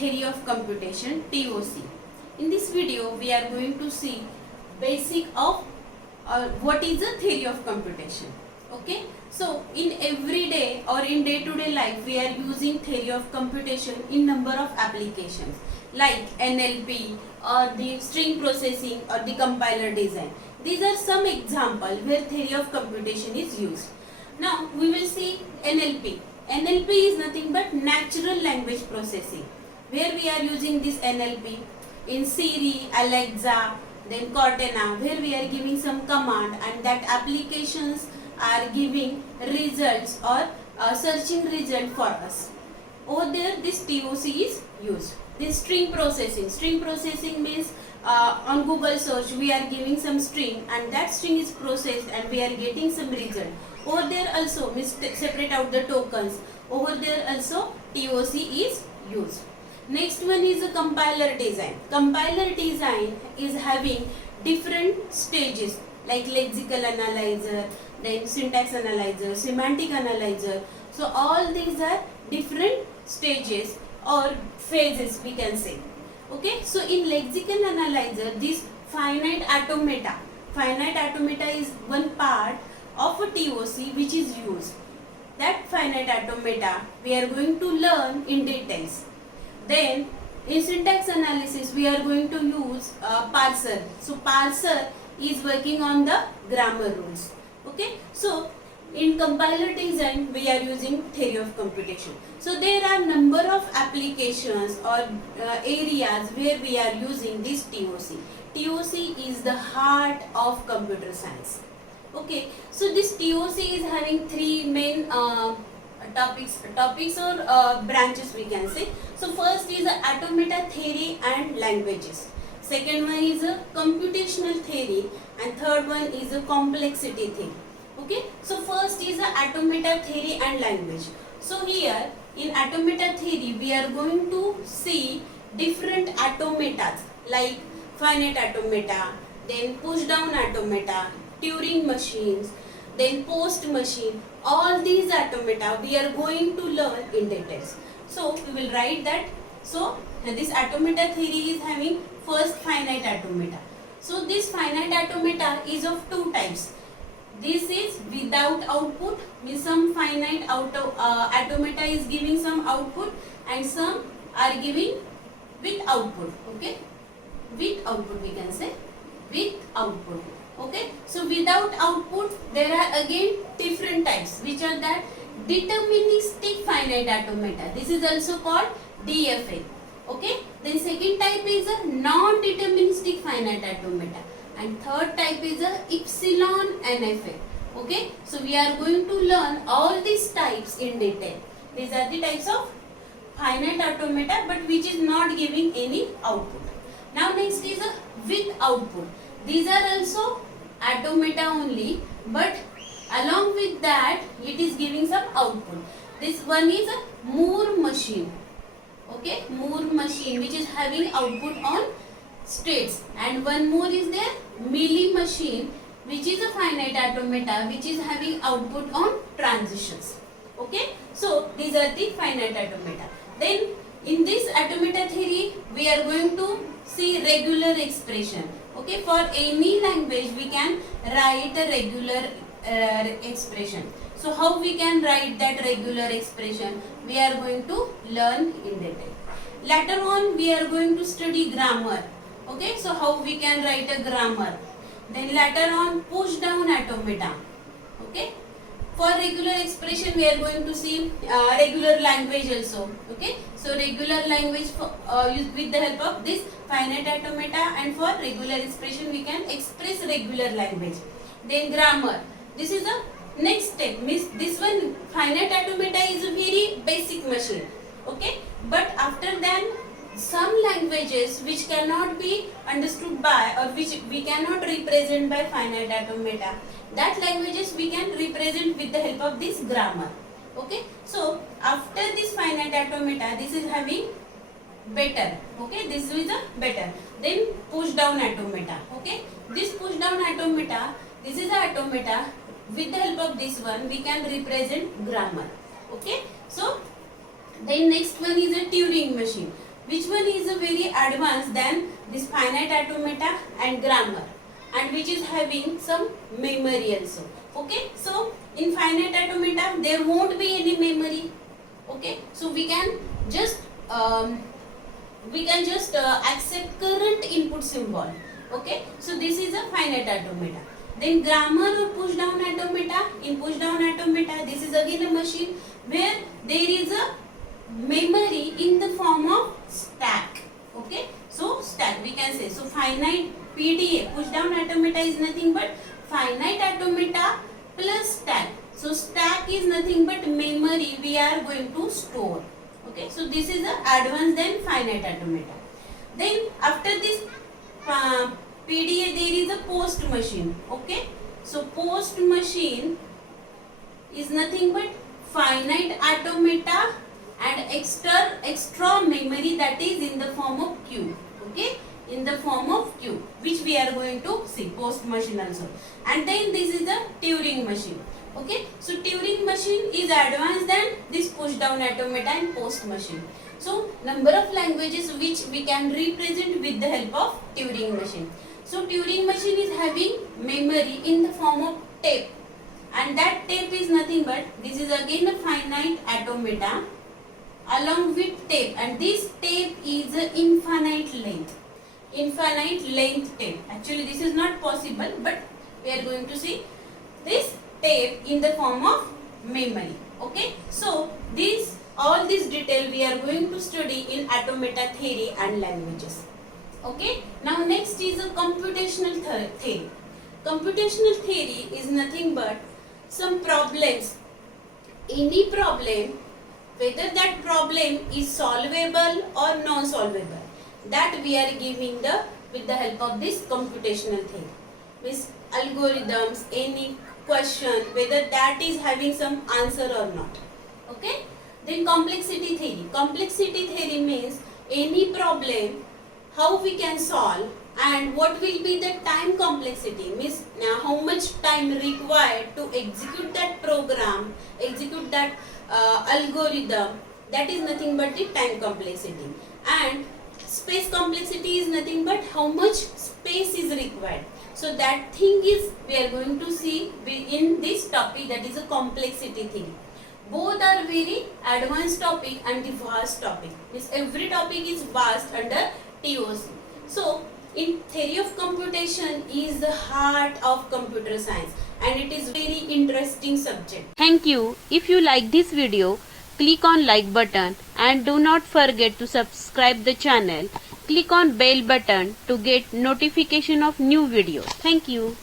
theory of computation, TOC. In this video we are going to see basic of what is the theory of computation. Okay, so in everyday or in day-to-day life we are using theory of computation in number of applications like NLP or the string processing or the compiler design. These are some examples where theory of computation is used. Now we will see NLP. NLP is nothing but natural language processing, where we are using this NLP in Siri, Alexa, then Cortana, where we are giving some command and that applications are giving results or searching result for us. Over there this TOC is used. This string processing means on Google search we are giving some string and that string is processed and we are getting some result. Over there also we separate out the tokens. Over there also TOC is used. Next one is a compiler design. Compiler design is having different stages like lexical analyzer, then syntax analyzer, semantic analyzer. So all these are different stages or phases we can say. Okay, so in lexical analyzer this finite automata is one part of a TOC which is used. That finite automata we are going to learn in details. Then in syntax analysis we are going to use parser. So parser is working on the grammar rules. Okay, so in compiler design we are using theory of computation. So there are number of applications or areas where we are using this TOC. TOC is the heart of computer science. Okay, so this TOC is having three main topics or branches we can say. So first is automata theory and languages. Second one is a computational theory and third one is a complexity theory. Okay, so first is a automata theory and language. So here in automata theory we are going to see different automatas like finite automata, then push down automata, Turing machines, then post machine. All these automata we are going to learn in details. So we will write that. So this automata theory is having first finite automata. So this finite automata is of two types. This is without output, means some finite automata is giving some output and some are giving with output. Okay, with output we can say, with output. Okay, so without output there are again different types which are that deterministic finite automata. This is also called DFA. Okay, then second type is a non-deterministic finite automata and third type is a epsilon NFA. Okay, so we are going to learn all these types in detail. These are the types of finite automata but which is not giving any output. Now next is a with output. These are also automata only but along with that it is giving some output. This one is a Moore machine. Okay, Moore machine which is having output on states, and one more is there Mealy machine which is a finite automata which is having output on transitions. Okay, so these are the finite automata. Then in this automata theory we are going to see regular expression. Okay, for any language we can write a regular expression. So how we can write that regular expression we are going to learn in detail. Later on we are going to study grammar. Okay, so how we can write a grammar. Then later on push down automata. Okay, for regular expression we are going to see regular language also. Okay, so regular language with the help of this finite automata, and for regular expression we can express regular language. Then grammar, this is the next step. This one finite automata is a very basic machine. Okay, but after that some languages which cannot be understood by or which we cannot represent by finite automata, that languages we can represent with the help of this grammar. Okay, so after this finite automata this is having better. Okay, this is a better. Then push down automata. Okay, this push down automata, this is a automata with the help of this one we can represent grammar. Okay, so then next one is a Turing machine. which one is a very advanced than this finite automata and grammar, and which is having some memory also. Okay, so in finite automata there won't be any memory. Okay, so we can just accept current input symbol. Okay, so this is a finite automata. Then grammar or push down automata. In push down automata, this is again a machine where there is a memory in the form of stack. Okay, so stack we can say. So finite PDA, push down automata, is nothing but finite automata plus stack. So stack is nothing but memory we are going to store. Okay, so this is the advanced than finite automata. Then after this PDA there is a post machine. Okay, so post machine is nothing but finite automata and extra memory that is in the form of queue. Okay, in the form of queue, which we are going to see post machine also. And then this is the Turing machine. Okay, so Turing machine is advanced than this push down automata and post machine. So number of languages which we can represent with the help of Turing machine. So Turing machine is having memory in the form of tape, and that tape is nothing but this is again a finite automata along with tape, and this tape is a infinite length tape. Actually this is not possible, but we are going to see this tape in the form of memory. Okay, so all this detail we are going to study in automata theory and languages. Okay, now next is a computational theory. Computational theory is nothing but some problems, any problem, whether that problem is solvable or non-solvable, that we are giving with the help of this computational theory. Means algorithms, any question, whether that is having some answer or not. Okay, then complexity theory. Complexity theory means any problem, how we can solve, and what will be the time complexity, means how much time required to execute that program, execute that algorithm, that is nothing but the time complexity. And space complexity is nothing but how much space is required. So that thing is we are going to see in this topic, that is a complexity theory. Both are very advanced topic and the vast topic. Means every topic is vast under TOC. So in theory of computation is the heart of computer science, and it is very interesting subject. Thank you. If you like this video, click on like button and do not forget to subscribe the channel. Click on bell button to get notification of new videos. Thank you.